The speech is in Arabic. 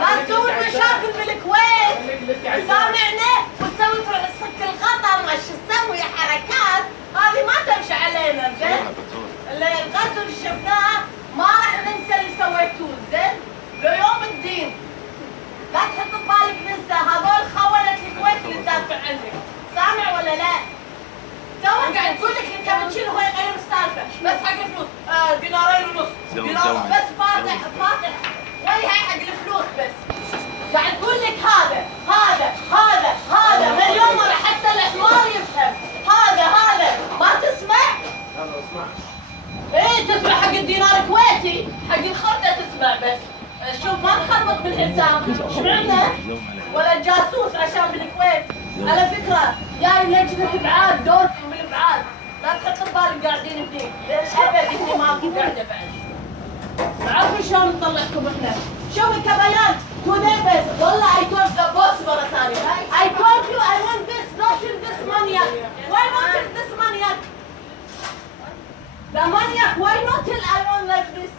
لا تسوي مشاكل بالكويت سامعني وتسوي صك الخطر ما شو تسوي حركات هذه ما تمشي علينا زين. الغزو اللي شفناه ما راح ننسى اللي سويتوه زين ليوم الدين. لا تحط ببالك ننسى هذول خونة الكويت اللي تدافع عنك. سامع ولا لا؟ تو قاعد تقول لك انت بتشيل هو يغير السالفه بس حق الفلوس دينارين ونص دينار بس فاتح وجهه حق الفلوس بس. قاعد تقول لك هذا مليون مره حتى الحمار يفهم. هذا ما تسمع؟ يلا اسمع. ايه تسمع حق الدينار كويتي حق الخردة تسمع بس. شوف ما تخربط بالحساب اشمعنا ولا جاسوس عشان بالكويت. على فكرة جاي لجنة ابعاد دوركم بالابعاد لا تحط ببالك قاعدين هني للابد هني ماكو قاعدة بعد. عرفوا شلون نطلعكم احنا. شوف الكبيان today بس والله I told the boss مرة ثانية I told you I want this not this maniac. Why not this maniac? The maniac why not till I want like this.